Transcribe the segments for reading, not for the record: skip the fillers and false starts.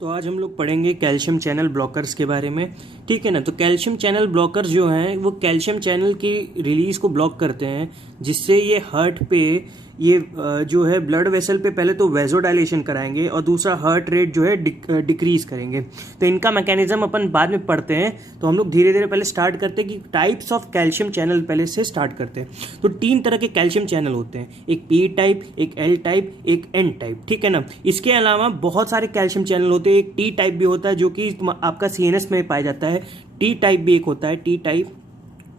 तो आज हम लोग पढ़ेंगे कैल्शियम चैनल ब्लॉकर्स के बारे में। ठीक है ना। तो कैल्शियम चैनल ब्लॉकर्स जो हैं वो कैल्शियम चैनल की रिलीज को ब्लॉक करते हैं, जिससे ये हार्ट पे ये जो है ब्लड वेसल पे पहले तो वेजोडाइलेशन कराएंगे और दूसरा हार्ट रेट जो है डिक्रीज करेंगे। तो इनका मैकेनिज्म अपन बाद में पढ़ते हैं। तो हम लोग धीरे धीरे पहले स्टार्ट करते हैं कि टाइप्स ऑफ कैल्शियम चैनल पहले से स्टार्ट करते हैं। तो 3 तरह के कैल्शियम चैनल होते हैं, एक पी टाइप, एक एल टाइप, एक एन टाइप। ठीक है ना। इसके अलावा बहुत सारे कैल्शियम चैनल होते हैं। एक टी टाइप भी होता है जो कि आपका सीएनएस में पाया जाता है। टी टाइप भी एक होता है, टी टाइप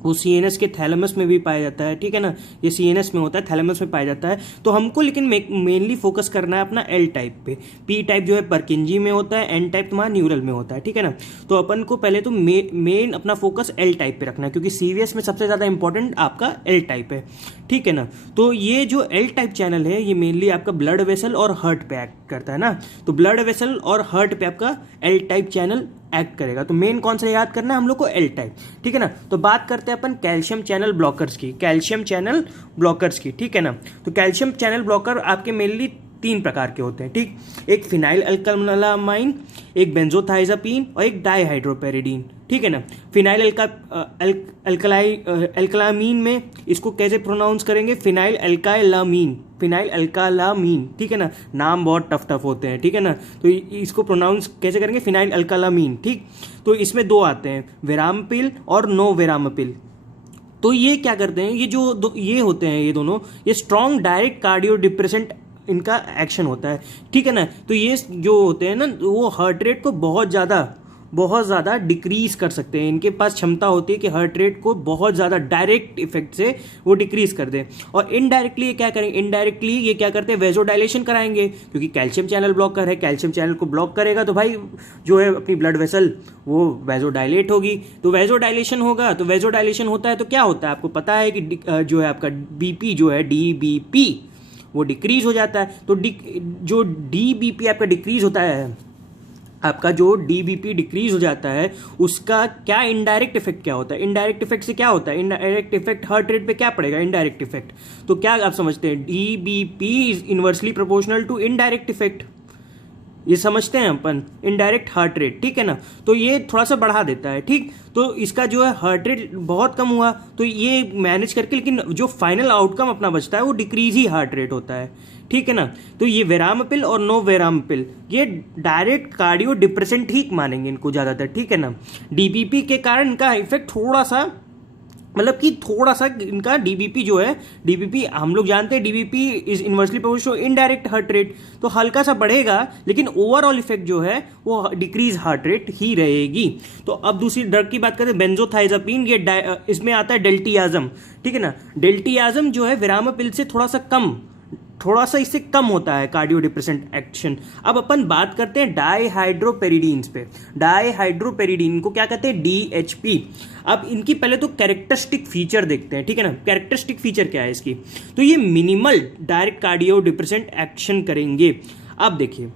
वो सीएनएस के थैलेमस में भी पाया जाता है। ठीक है ना। ये सीएनएस में होता है, थैलेमस में पाया जाता है। तो हमको लेकिन मेनली फोकस करना है अपना एल टाइप पे। पी टाइप जो है परकिंजी में होता है, एन टाइप तुम्हारा न्यूरल में होता है। ठीक है ना। तो अपन को पहले तो मेन अपना फोकस एल टाइप पे रखना है, क्योंकि सीवीएस में सबसे ज़्यादा इंपॉर्टेंट आपका एल टाइप है। ठीक है ना। तो ये जो एल टाइप चैनल है ये मेनली आपका ब्लड वेसल और हार्ट पे एक्ट करता है ना। तो ब्लड वेसल और हार्ट पे आपका एल टाइप चैनल एक्ट करेगा। तो मेन कौन सा याद करना है हम लोग को, एल टाइप। ठीक है ना। तो बात करते हैं अपन कैल्शियम चैनल ब्लॉकर्स की, कैल्शियम चैनल ब्लॉकर्स की। ठीक है ना। तो कैल्शियम चैनल ब्लॉकर आपके मेनली 3 प्रकार के होते हैं। ठीक, एक फिनाइल अल्कलामाइन, एक बेंजोथाइजापीन और एक डाईहाइड्रोपेरिडीन। ठीक है ना। फिनाइल अल्कलामीन में इसको कैसे प्रोनाउंस करेंगे, फिनाइल अल्कालामीन, फिनाइल अल्कालामीन। ठीक है ना। नाम बहुत टफ होते हैं। ठीक है ना। तो इसको प्रोनाउंस कैसे करेंगे, फिनाइल अल्कालामीन। ठीक। तो इसमें 2 आते हैं, वेरामपिल और नो वेरामपिल। तो ये क्या करते हैं, ये जो ये होते हैं, ये दोनों ये स्ट्रॉन्ग डायरेक्ट कार्डियो डिप्रेसेंट इनका एक्शन होता है। ठीक है ना। तो ये जो होते हैं ना वो हार्ट रेट को बहुत ज़्यादा डिक्रीज कर सकते हैं। इनके पास क्षमता होती है कि हार्ट रेट को बहुत ज़्यादा डायरेक्ट इफेक्ट से वो डिक्रीज कर दें। और इनडायरेक्टली ये क्या करेंगे, इनडायरेक्टली ये क्या करते हैं, वेजोडाइलेशन कराएंगे, क्योंकि कैल्शियम चैनल ब्लॉकर है। कैल्शियम चैनल को ब्लॉक करेगा तो भाई जो है अपनी ब्लड वेसल वो वेजोडाइलेट होगी। तो वेजोडाइलेशन होगा, तो वेजोडाइलेशन होता है तो क्या होता है आपको पता है कि जो है आपका बीपी जो है DBP वो डिक्रीज हो जाता है। तो जो DBP आपका डिक्रीज होता है, आपका जो DBP डिक्रीज हो जाता है, उसका क्या इनडायरेक्ट इफेक्ट क्या होता है, इनडायरेक्ट इफेक्ट से क्या होता है, इनडायरेक्ट इफेक्ट हार्ट रेट पे क्या पड़ेगा, इनडायरेक्ट इफेक्ट। तो क्या आप समझते हैं, DBP is inversely proportional to indirect effect. ये समझते हैं अपन, इनडायरेक्ट हार्ट रेट। ठीक है ना। तो ये थोड़ा सा बढ़ा देता है। ठीक। तो इसका जो है हार्ट रेट बहुत कम हुआ तो ये मैनेज करके, लेकिन जो फाइनल आउटकम अपना बचता है वो डिक्रीज ही हार्ट रेट होता है। ठीक है ना। तो ये वेरामपिल और नो वेरामपिल ये डायरेक्ट कार्डियो डिप्रेसेंट ही मानेंगे इनको ज़्यादातर। ठीक है ना। DBP के कारण इनका इफेक्ट थोड़ा सा, मतलब कि थोड़ा सा इनका DBP जो है, DBP हम लोग जानते हैं DBP is inversely proportional to indirect heart rate, तो हल्का सा बढ़ेगा लेकिन ओवरऑल इफेक्ट जो है वो डिक्रीज हार्ट रेट ही रहेगी। तो अब दूसरी ड्रग की बात करते हैं, बेंजोथाइजापीन। ये इसमें आता है डेल्टियाजम। ठीक है ना। डेल्टियाजम जो है विरामापिल से थोड़ा सा इससे कम होता है कार्डियो डिप्रेसेंट एक्शन। अब अपन बात करते हैं डाईहाइड्रोपेरिडीन्स पे। डाईहाइड्रोपेरिडीन को क्या कहते हैं, DHP। अब इनकी पहले तो कैरेक्टरिस्टिक फीचर देखते हैं। ठीक है ना। कैरेक्टरिस्टिक फीचर क्या है इसकी, तो ये minimal direct cardio depressant action करेंगे। अब देखिए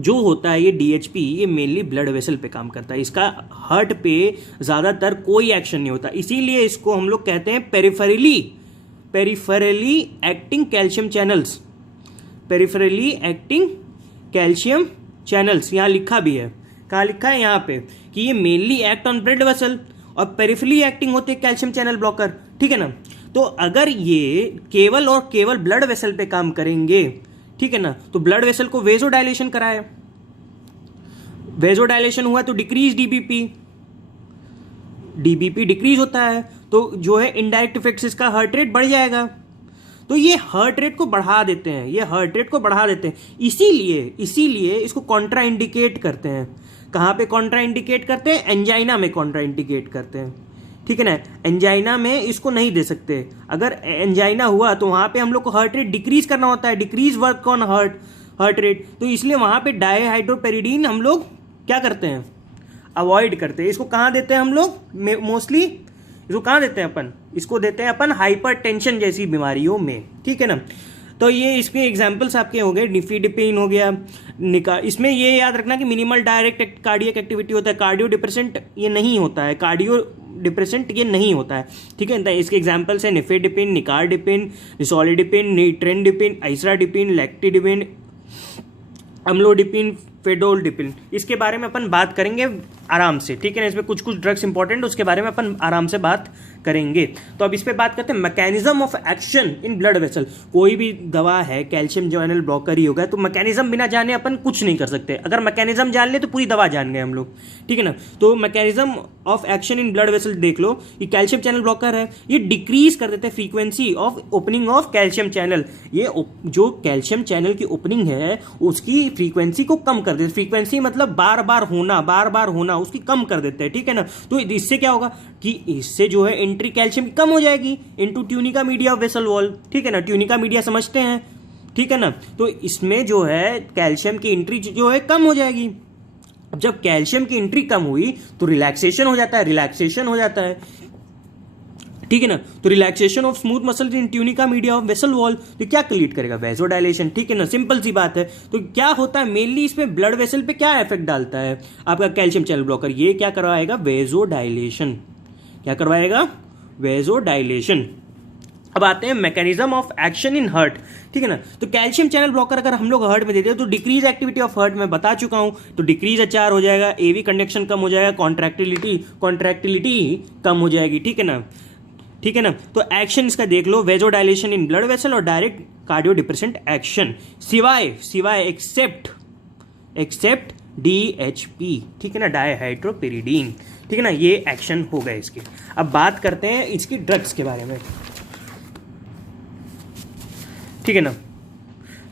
जो होता है ये DHP, ये मेनली ब्लड वेसल पे काम करता है, इसका हार्ट पे ज़्यादातर कोई एक्शन नहीं होता, इसीलिए इसको हम लोग कहते हैं peripherally acting calcium channels. Peripherally acting calcium channels यहाँ लिखा भी है, कहाँ लिखा है यहाँ पे, कि ये mainly act on blood vessel और पेरिफेरली एक्टिंग होते हैं कैल्शियम चैनल ब्लॉकर। ठीक है ना। तो अगर ये केवल और केवल ब्लड वेसल पे काम करेंगे, ठीक है ना, तो ब्लड वेसल को वेजोडाइलेशन कराए, वेजोडाइलेशन हुआ तो डिक्रीज DBP डिक्रीज होता है, तो जो है इनडायरेक्ट इफेक्ट से इसका हार्ट रेट बढ़ जाएगा। तो ये हार्ट रेट को बढ़ा देते हैं, ये हार्ट रेट को बढ़ा देते हैं। इसीलिए इसको कॉन्ट्रा इंडिकेट करते हैं। कहाँ पे कॉन्ट्रा इंडिकेट करते हैं, एंजाइना में कॉन्ट्रा इंडिकेट करते हैं। ठीक है ना। एंजाइना में इसको नहीं दे सकते, अगर एंजाइना हुआ तो वहाँ पे हम लोग को हार्ट रेट डिक्रीज करना होता है, decrease work on heart rate. तो इसलिए वहाँ पे डाईहाइड्रोपेरिडीन हम लोग क्या करते हैं, अवॉइड करते हैं। इसको कहाँ देते हैं हम लोग, मोस्टली इसको कहाँ देते हैं अपन, इसको देते हैं अपन हाइपरटेंशन जैसी बीमारियों में। ठीक है ना। तो ये इसके एग्जाम्पल्स आपके हो गए, निफिडिपिन हो गया, इसमें ये याद रखना कि मिनिमल डायरेक्ट कार्डियक एक्टिविटी होता है, कार्डियो डिप्रेसेंट ये नहीं होता है, कार्डियो डिप्रेसेंट ये नहीं होता है। ठीक है। इसके एग्जाम्पल्स है निफिडिपिन, निकार्डिपिन, निसोलिडिपिन, निट्रेनडिपिन, आइसराडिपिन, लैक्टिडिपिन, अम्लोडिपिन, फेडोल्डिपिन, इसके बारे में अपन बात करेंगे आराम से, ठीक है ना। इसमें कुछ कुछ ड्रग्स इंपॉर्टेंट, उसके बारे में अपन आराम से बात करेंगे। तो अब इस पे बात करते हैं mechanism of action in blood vessel. कोई भी दवा है, कैल्शियम चैनल ब्लॉकर ही होगा, तो मैकेनिज्म बिना जाने अपन कुछ नहीं कर सकते। अगर मैकेनिज्म जान ले तो पूरी दवा जान गए हम लोग, ठीक है ना। तो mechanism of action in blood vessel देख लो, ये कैल्शियम चैनल ब्लॉकर है, ये डिक्रीज कर देते हैं frequency of opening of calcium channel. ये जो कैल्शियम चैनल की ओपनिंग है उसकी फ्रीक्वेंसी को कम कर देते। फ्रीक्वेंसी मतलब बार बार होना उसकी कम कर देते हैं, ठीक है ना। तो इससे क्या होगा कि इससे जो है एंट्री कैल्शियम की कम हो जाएगी into tunica media of vessel wall, ठीक है ना। ट्यूनिका मीडिया समझते हैं, ठीक है ना। तो इसमें जो है कैल्शियम की एंट्री जो है कम हो जाएगी। अब जब कैल्शियम की एंट्री कम हुई तो रिलैक्सेशन हो जाता है, ठीक है ना। तो relaxation of smooth muscles in tunica media of vessel wall, तो क्या लीड करेगा? वेसोडाइलेशन, ठीक है ना। सिंपल सी बात है। तो क्या होता है मेनली इसमें ब्लड वेसल पे क्या इफेक्ट डालता है आपका कैल्शियम चैनल ब्लॉकर? ये क्या करवाएगा? वेसोडाइलेशन। क्या करवाएगा? वेसोडाइलेशन। अब आते हैं mechanism of action in heart, ठीक है ना। तो कैल्शियम चैनल ब्लॉकर अगर हम लोग हार्ट में देते हैं तो डिक्रीज एक्टिविटी ऑफ हार्ट में बता चुका हूं, तो डिक्रीज एचआर हो जाएगा, एवी कंडक्शन कम हो जाएगा, कॉन्ट्रैक्टिलिटी कम हो जाएगी, ठीक है ना, ठीक है ना। तो एक्शन इसका देख लो, वेसोडाइलेशन इन ब्लड वेसल और डायरेक्ट कार्डियो डिप्रेसेंट एक्शन, सिवाय एक्सेप्ट डीएचपी, ठीक है ना, डायहाइड्रोपिरिडीन, ठीक है ना। ये एक्शन हो गए इसके। अब बात करते हैं इसकी ड्रग्स के बारे में, ठीक है ना।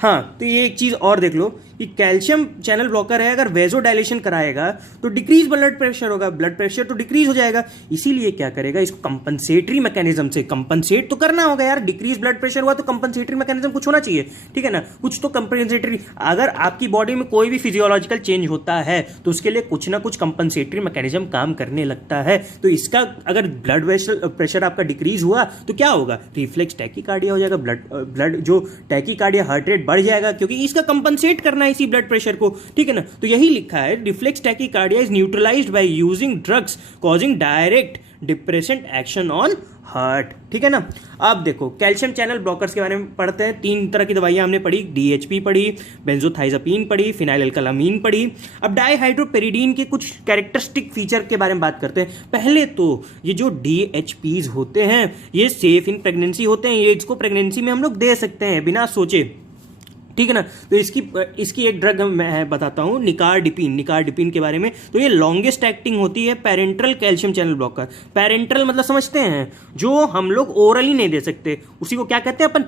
हाँ, तो ये एक चीज और देख लो कि कैल्शियम चैनल ब्लॉकर है, अगर वेसोडाइलेशन कराएगा तो डिक्रीज ब्लड प्रेशर होगा, ब्लड प्रेशर तो डिक्रीज हो जाएगा। इसीलिए क्या करेगा? इसको कंपनसेटरी मैकेनिज्म से कंपनसेट तो करना होगा यार। डिक्रीज ब्लड प्रेशर हुआ तो कंपनसेटरी मैकेनिज्म कुछ होना चाहिए, ठीक है ना। कुछ तो कंपनसेटरी, अगर आपकी बॉडी में कोई भी फिजियोलॉजिकल चेंज होता है तो उसके लिए कुछ ना कुछ कंपनसेटरी मैकेनिज्म काम करने लगता है। तो इसका अगर ब्लड प्रेशर आपका डिक्रीज हुआ तो क्या होगा? रिफ्लेक्स टैकीकार्डिया हो जाएगा, ब्लड जो टैकीकार्डिया हार्ट रेट बढ़ जाएगा, क्योंकि इसका कंपनसेट करना है इसी ब्लड प्रेशर को, ठीक है ना। तो यही लिखा है, reflex tachycardia is neutralised by using drugs causing direct depressant action on heart, ठीक है ना। अब देखो कैल्शियम चैनल ब्लॉकर्स के बारे में पढ़ते हैं। 3 तरह की दवाइयां हमने पढ़ी, डीएचपी पढ़ी, बेंजोथाइजापीन पढ़ी, फिनाइलएल्कालामीन पढ़ी। अब डायहाइड्रोपेरिडीन के कुछ कैरेक्टरिस्टिक फीचर के बारे में बात करते हैं। पहले तो ये जो डीएचपीज होते हैं ये सेफ इन प्रेगनेंसी होते हैं, ये इसको प्रेगनेंसी में हम लोग दे सकते हैं बिना सोचे, ठीक है ना। तो इसकी एक ड्रग मैं बताता हूं, निकार्डिपिन के बारे में। तो ये लॉन्गेस्ट एक्टिंग होती है parenteral calcium channel blocker. Parenteral मतलब समझते हैं, जो हम लोग ओरली नहीं दे सकते, उसी को क्या कहते हैं अपन?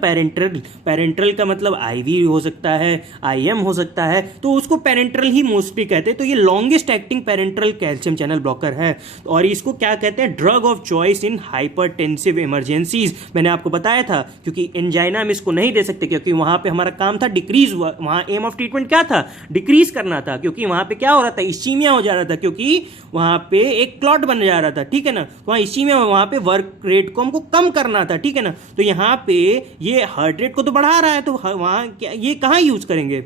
पेरेंट्रल का मतलब आईवी हो सकता है, आईएम हो सकता है, तो उसको पेरेंट्रल ही मोस्टली कहते हैं। तो ये longest acting parenteral calcium channel blocker है। और इसको क्या कहते हैं? Drug of choice in hypertensive emergencies. मैंने आपको बताया था, क्योंकि एंजाइना में इसको नहीं दे सकते, क्योंकि वहां पे हमारा काम था डिक्रीज हुआ, वहां एम ऑफ ट्रीटमेंट क्या था? डिक्रीज करना था, क्योंकि वहां पे क्या हो रहा था? इस्चीमिया हो जा रहा था, क्योंकि वहां पे एक क्लॉट बन जा रहा था, ठीक है ना। वहां इस्चीमिया, वहां पे वर्क रेट को हमको कम करना था, ठीक है ना। तो यहां पे ये हार्ट रेट को तो बढ़ा रहा है, तो वहां क्या ये कहां यूज करेंगे?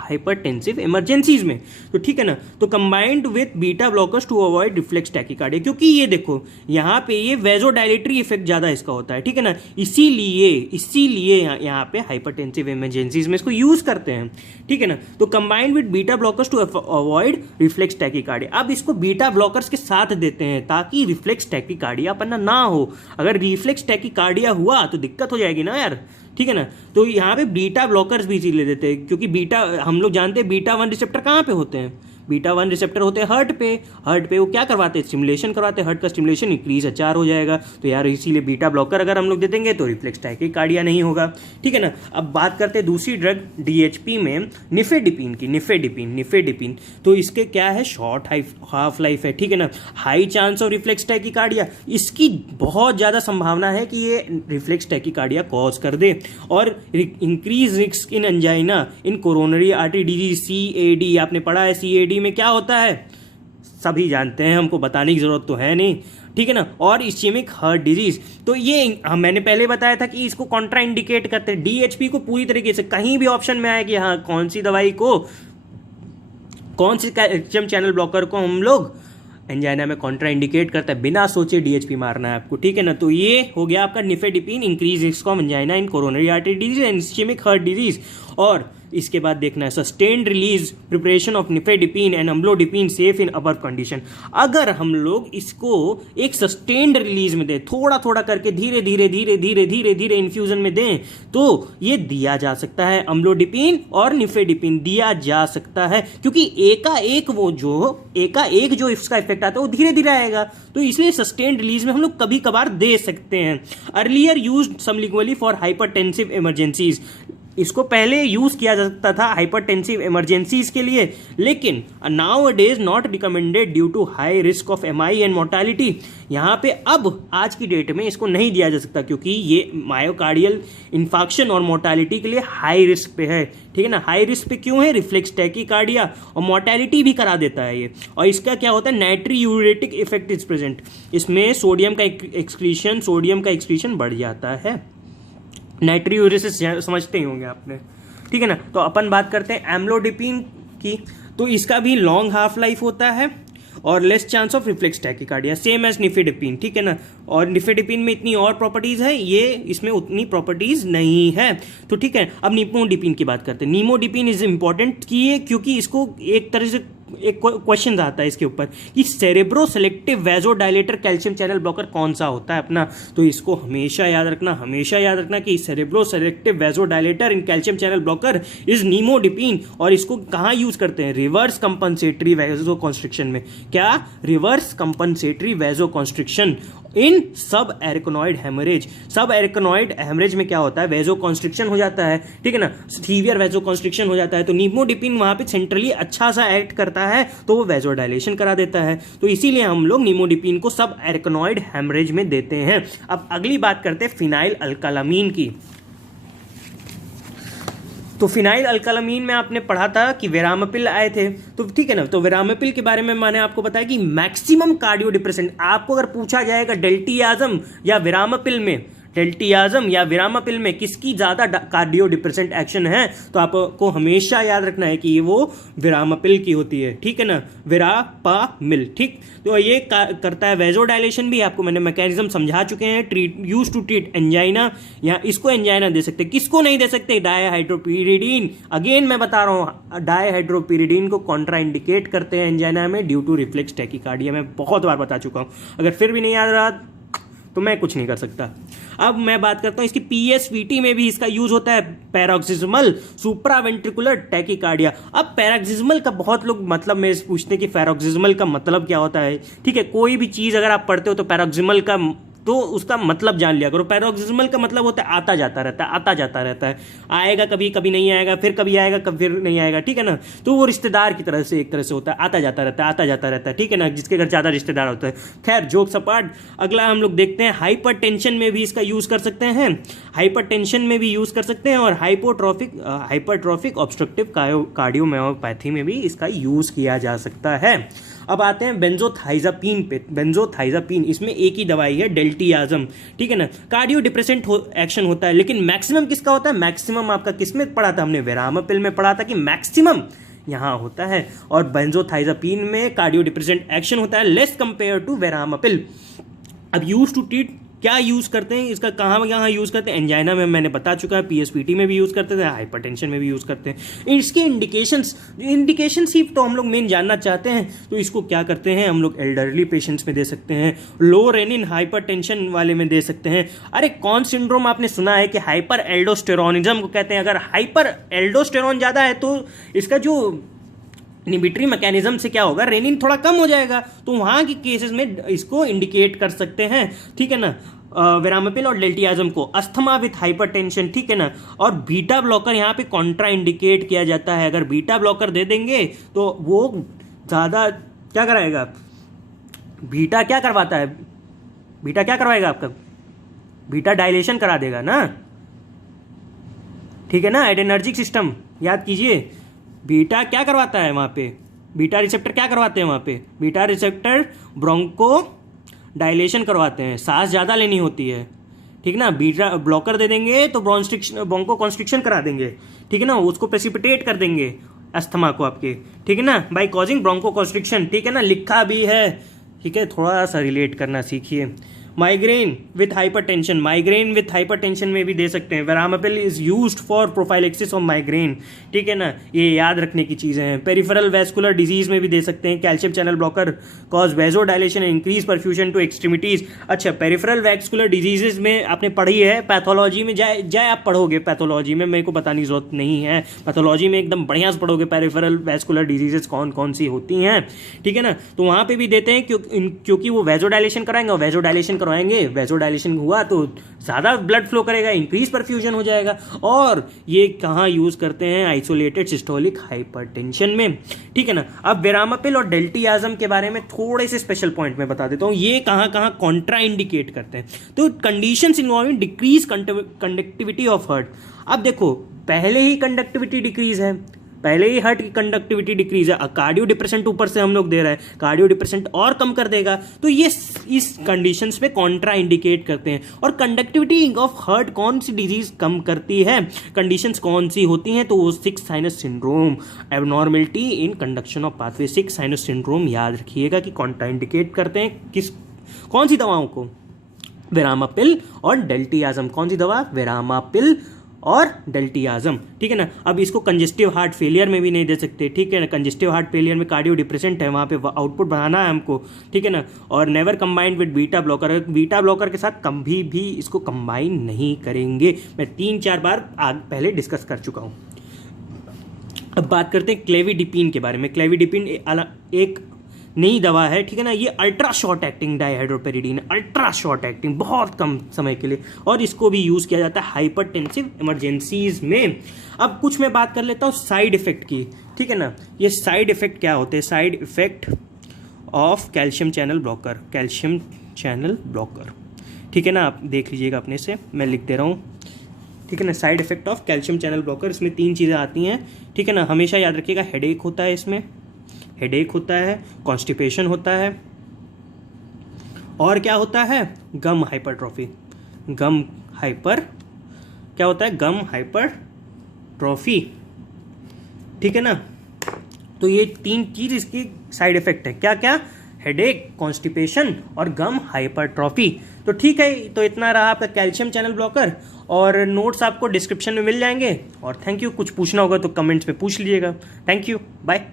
हाइपरटेंसिव इमरजेंसीज में, तो ठीक है ना। तो combined with beta blockers to avoid reflex tachycardia, क्योंकि ये देखो यहाँ पे ये वेसोडाइलेटरी इफेक्ट ज्यादा इसका होता है, ठीक है ना। इसीलिए यहाँ पे हाइपरटेंसिव इमरजेंसीज में इसको यूज करते हैं, ठीक है ना। तो combined with beta blockers to avoid reflex tachycardia. अब इसको बीटा ब्लॉकर्स के साथ देते हैं ताकि रिफ्लेक्स टैकीकार्डिया पन्ना ना हो। अगर रिफ्लेक्स टैकीकार्डिया हुआ तो दिक्कत हो जाएगी ना यार, ठीक है ना। तो यहाँ पे बीटा ब्लॉकर्स भी इसीलिए देते हैं, क्योंकि बीटा हम लोग जानते हैं बीटा 1 रिसेप्टर कहाँ पे होते हैं? बीटा 1 रिसेप्टर होते हैं हार्ट पे वो क्या करवाते हैं? स्टिमुलेशन करवाते हैं, हार्ट का स्टिमुलेशन इंक्रीज एचआर हो जाएगा। तो यार इसीलिए बीटा ब्लॉकर अगर हम लोग दे देंगे तो रिफ्लेक्स टैकीकार्डिया नहीं होगा, ठीक है ना। अब बात करते हैं दूसरी ड्रग डीएचपी में निफेडिपिन की। निफेडिपिन तो इसके क्या है? शॉर्ट हाफ लाइफ है, ठीक है ना। High chance of reflex tachycardia, इसकी बहुत ज़्यादा संभावना है कि ये रिफ्लेक्स टैकीकार्डिया कॉज कर दे। और increase risk in angina in coronary artery disease, CAD. आपने पढ़ा है सीएडी में क्या होता है? सभी जानते हैं, हमको बताने की जरूरत तो है नहीं, ठीक है ना। और इस्चेमिक हार्ट डिजीज, तो ये मैंने पहले बताया था कि इसको कॉन्ट्रा इंडिकेट करते हैं। डीएचपी को पूरी तरीके से कहीं भी ऑप्शन में आए कि हाँ कौन सी दवाई को, कौन सी कैल्शियम चैनल ब्लॉकर को हम लोग एंजाइना में कॉन्ट्रा इंडिकेट करता है, बिना सोचे डीएचपी मारना है आपको, ठीक है ना। तो ये हो गया आपका nifedipine, increase risk of angina in coronary artery disease and ischaemic heart disease. और इसके बाद देखना है sustained release preparation of nifedipine and amlodipine safe in अबर कंडीशन। अगर हम लोग इसको एक सस्टेन्ड रिलीज में दें, थोड़ा थोड़ा करके धीरे धीरे धीरे धीरे धीरे धीरे इन्फ्यूजन में दें, तो ये दिया जा सकता है, अम्लोडिपिन और निफेडिपिन दिया जा सकता है, क्योंकि एकाएक जो इसका इफेक्ट आता है वो धीरे धीरे आएगा, तो इसलिए सस्टेन्ड रिलीज में हम लोग कभी कभार दे सकते हैं। Earlier used sublingually for hypertensive emergencies, इसको पहले यूज किया जा सकता था हाइपरटेंसिव इमरजेंसीज के लिए, लेकिन nowadays not recommended due to high risk of MI and mortality. यहाँ पे अब आज की डेट में इसको नहीं दिया जा सकता, क्योंकि ये मायोकार्डियल इन्फाक्शन और मोर्टालिटी के लिए हाई रिस्क पे है, ठीक है ना। हाई रिस्क पे क्यों है? रिफ्लेक्स टैकीकार्डिया और मोर्टालिटी भी करा देता है ये। और इसका क्या होता है? नाइट्रियूरेटिक इफेक्ट इज प्रेजेंट, इसमें सोडियम का एक्सक्रीशन बढ़ जाता है। नाइट्रियूरेसिस समझते ही होंगे आपने, ठीक है ना। तो अपन बात करते हैं एम्लोडिपिन की, तो इसका भी लॉन्ग हाफ लाइफ होता है और less chance of reflex tachycardia, same as nifedipine, ठीक है ना। और निफेडिपिन में इतनी और प्रॉपर्टीज है, ये इसमें उतनी प्रॉपर्टीज नहीं है, तो ठीक है। अब निमोडिपिन की बात करते हैं। निमोडिपिन इज इंपॉर्टेंट क्योंकि इसको एक तरह से एक क्वेश्चन आता है इसके ऊपर कि cerebro selective vasodilator calcium channel blocker कौन सा होता है अपना, तो इसको हमेशा याद रखना कि cerebro selective vasodilator in calcium channel blocker is nimodipine. और इसको कहाँ यूज करते हैं? रिवर्स कंपनसेटरी वैजोकॉन्स्ट्रिक्शन में। क्या? रिवर्स कंपनसेटरी वैजोकॉन्स्ट्रिक्शन इन सब एरिकनॉइड हेमरेज। सब एरिकनॉइड हेमरेज में क्या होता है? वैजोकॉन्स्ट्रिक्शन हो जाता है, ठीक है ना, सीवियर वैजोकॉन्स्ट्रिक्शन हो जाता है, तो निमोडिपिन वहां पे सेंट्रली अच्छा सा एक्ट करता है, तो वो वैजोडाइलेशन करा देता है, तो इसीलिए हम लोग निमोडिपिन को सब एरिकनॉइड हेमरेज में देते हैं। अब अगली बात करते हैं फिनाइल अल्कालामीन की। तो फिनाइल अल्कालामीन में आपने पढ़ा था कि वेरामापिल आए थे, तो ठीक है ना। तो वेरामापिल के बारे में मैंने आपको बताया कि मैक्सिमम कार्डियो डिप्रेसेंट, आपको अगर पूछा जाएगा डेल्टियाजम या वेरामापिल में किसकी ज्यादा कार्डियो डिप्रेसेंट एक्शन है, तो आपको हमेशा याद रखना है कि ये वो वेरामापिल की होती है, ठीक है ना, वेरापामिल, ठीक। तो ये करता है वैजोडाइलेशन भी, आपको मैंने मैकेनिज्म समझा चुके हैं। यूज टू ट्रीट एंजाइना, या इसको एंजाइना दे सकते, किसको नहीं दे सकते? डायहाइड्रोपिरिडीन। अगेन मैं बता रहा हूं, डायहाइड्रोपिरिडीन को कॉन्ट्राइंडिकेट करते हैं एंजाइना में ड्यू टू रिफ्लेक्स टैकीकार्डिया। मैं बहुत बार बता चुका हूं, अगर फिर भी नहीं याद रहा तो मैं कुछ नहीं कर सकता। अब मैं बात करता हूं इसकी पीएसवीटी में भी इसका यूज होता है, पैरोक्सिस्मल सुप्रावेंट्रिकुलर टैकीकार्डिया। अब पैरोक्सिस्मल का बहुत लोग मतलब में पूछते हैं कि पैरोक्सिस्मल का मतलब क्या होता है, ठीक है। कोई भी चीज अगर आप पढ़ते हो तो पैरोक्सिस्मल का तो उसका मतलब जान लिया करो। पैरोक्सिस्मल का मतलब होता है आता जाता रहता है, आएगा कभी कभी नहीं आएगा, फिर कभी आएगा कभी फिर नहीं आएगा, ठीक है ना। तो वो रिश्तेदार की तरह से एक तरह से होता है, आता जाता रहता है, ठीक है ना, जिसके घर ज्यादा रिश्तेदार होता है। खैर जोक्स अपार्ट, अगला हम लोग देखते हैं हाइपरटेंशन में भी इसका यूज कर सकते हैं, और हाइपरट्रॉफिक ऑब्स्ट्रक्टिव कार्डियोमायोपैथी में भी इसका यूज किया जा सकता है। अब आते हैं बेंजोथाइजापीन पे। बेंजोथाइजापीन, इसमें एक ही दवाई है, डेल्टियाजम, ठीक है ना। कार्डियो डिप्रेसेंट एक्शन होता है, लेकिन मैक्सिमम किसका होता है? मैक्सिमम आपका किसमें पढ़ा था हमने? वेरामापिल में पढ़ा था कि मैक्सिमम यहां होता है, और बेंजोथाइजापीन में कार्डियो डिप्रेसेंट एक्शन होता है लेस कंपेयर टू वेरामापिल। अब यूज टू ट्रीट क्या यूज करते हैं इसका, कहाँ यूज करते हैं? एंजाइना में मैंने बता चुका है, पीएसपीटी में भी यूज करते थे, हाइपरटेंशन में भी यूज करते हैं। इसके इंडिकेशंस ही तो हम लोग मेन जानना चाहते हैं। तो इसको क्या करते हैं हम लोग? एल्डरली पेशेंट्स में दे सकते हैं, लो रेनिन हाइपरटेंशन वाले में दे सकते हैं। अरे कौन सिंड्रोम आपने सुना है कि हाइपर एल्डोस्टेरोनिज्म को कहते हैं। अगर हाइपर एल्डोस्टेरोन ज्यादा है तो इसका जो इनहिबिटरी मैकेनिज्म से क्या होगा? रेनिन थोड़ा कम हो जाएगा, तो वहां के केसेस में इसको इंडिकेट कर सकते हैं, ठीक है ना, वेरामापिल और डेल्टियाजम को। अस्थमा विथ हाइपरटेंशन, ठीक है ना। और बीटा ब्लॉकर यहाँ पे कॉन्ट्रा इंडिकेट किया जाता है। अगर बीटा ब्लॉकर दे देंगे तो वो ज्यादा क्या कराएगा? बीटा क्या करवाता है? बीटा क्या करवाएगा आपका? बीटा डायलेशन करा देगा ना, ठीक है ना। एडेनर्जिक सिस्टम याद कीजिए, बीटा क्या करवाता है वहां पे? बीटा रिसेप्टर क्या करवाते हैं वहां पे? बीटा रिसेप्टर ब्रोंको डायलेशन करवाते हैं, सांस ज्यादा लेनी होती है, ठीक ना। बीटा ब्लॉकर दे देंगे तो ब्रोंको कॉन्स्ट्रिक्शन करा देंगे, ठीक है ना, उसको प्रेसिपिटेट कर देंगे अस्थमा को आपके, ठीक है ना, बाय कॉजिंग ब्रोंको कॉन्स्ट्रिक्शन, ठीक है ना, लिखा भी है, ठीक है। थोड़ा सा रिलेट करना सीखिए, migraine with hypertension, migraine with hypertension में भी दे सकते हैं। Verapamil is used for prophylaxis of migraine, ठीक है ना, ये याद रखने की चीज़ें हैं। पेरिफेरल वैस्कुलर डिजीज में भी दे सकते हैं। Calcium channel blocker cause vasodilation and increase perfusion to extremities. अच्छा, पेरिफेरल वैस्कुलर डिजीजेज में आपने पढ़ी है, पैथोलॉजी में जाए आप पढ़ोगे, पैथोलॉजी में मेरे को बताने की जरूरत नहीं है, पैथोलॉजी में एकदम बढ़िया से पढ़ोगे पेरिफेरल वैस्कुलर डिजीजेज कौन कौन सी होती हैं, ठीक है ना। तो वहाँ पे भी देते हैं क्योंकि वो वेजोडाइलेशन कराएंगे, और वेजोडाइलेशन करवाएंगे, वेजोडाइलेशन हुआ तो ज़्यादा ब्लड फ्लो करेगा, इंक्रीज परफ्यूजन हो जाएगा। और ये कहाँ यूज़ करते हैं? आइसोलेटेड सिस्टोलिक हाइपरटेंशन में, ठीक है ना। अब वेरामापिल और डेल्टियाज़म के बारे में थोड़े से स्पेशल पॉइंट में बता देता हूँ, ये कहाँ कहाँ कॉन्ट्रा इंडिकेट करते हैं। तो conditions involving decrease conductivity of heart. अब देखो, पहले ही कंडक्टिविटी डिक्रीज है, पहले ही हार्ट की कंडक्टिविटी डिक्रीज है, कार्डियो डिप्रेसेंट ऊपर से हम लोग दे रहे हैं, कार्डियो डिप्रेसेंट और कम कर देगा, तो ये इस कंडीशंस में कॉन्ट्रा इंडिकेट करते हैं। और कंडक्टिविटी ऑफ हार्ट कौन सी डिजीज कम करती है, कंडीशंस कौन सी होती हैं? तो वो 6 sinus syndrome, abnormality in conduction of pathway. 6 sinus syndrome याद रखिएगा कि कॉन्ट्रा इंडिकेट करते हैं कौन सी दवाओं को? वेरामापिल और डेल्टियाज़म। कौन सी दवा? वेरामापिल और डेल्टियाज़म, ठीक है ना। अब इसको कंजेस्टिव हार्ट फेलियर में भी नहीं दे सकते, ठीक है ना। कंजेस्टिव हार्ट फेलियर में कार्डियो डिप्रेसेंट है, वहाँ पे आउटपुट बढ़ाना है हमको, ठीक है ना। और never combined with beta blocker, beta blocker के साथ कभी भी इसको कंबाइन नहीं करेंगे। मैं 3-4 बार पहले डिस्कस कर चुका हूँ। अब बात करते हैं क्लेविडिपिन के बारे में। क्लेविडिपिन एक नई दवा है, ठीक है ना। ये ultra short acting dihydropyridine, ultra short acting, बहुत कम समय के लिए, और इसको भी यूज़ किया जाता है हाइपरटेंसिव इमरजेंसीज में। अब कुछ मैं बात कर लेता हूँ साइड इफेक्ट की, ठीक है ना। ये साइड इफेक्ट क्या होते हैं? Side effect of calcium channel blocker, calcium channel blocker, ठीक है ना। आप देख लीजिएगा अपने से, मैं लिख दे रहा हूँ, ठीक है ना। Side effect of calcium channel blocker, इसमें 3 चीज़ें आती हैं, ठीक है ना। हमेशा याद रखिएगा, हेडेक होता है, इसमें हेडेक होता है, कॉन्स्टिपेशन होता है, और क्या होता है? गम हाइपरट्रॉफी। गम हाइपर क्या होता है? गम हाइपरट्रॉफी, ठीक है ना। तो ये 3 चीज इसकी साइड इफेक्ट है, क्या क्या? हेडेक, कॉन्स्टिपेशन और गम हाइपरट्रॉफी। तो ठीक है, तो इतना रहा आपका कैल्शियम चैनल ब्लॉकर, और नोट्स आपको डिस्क्रिप्शन में मिल जाएंगे। और थैंक यू, कुछ पूछना होगा तो कमेंट्स में पूछ लीजिएगा। Thank you, bye.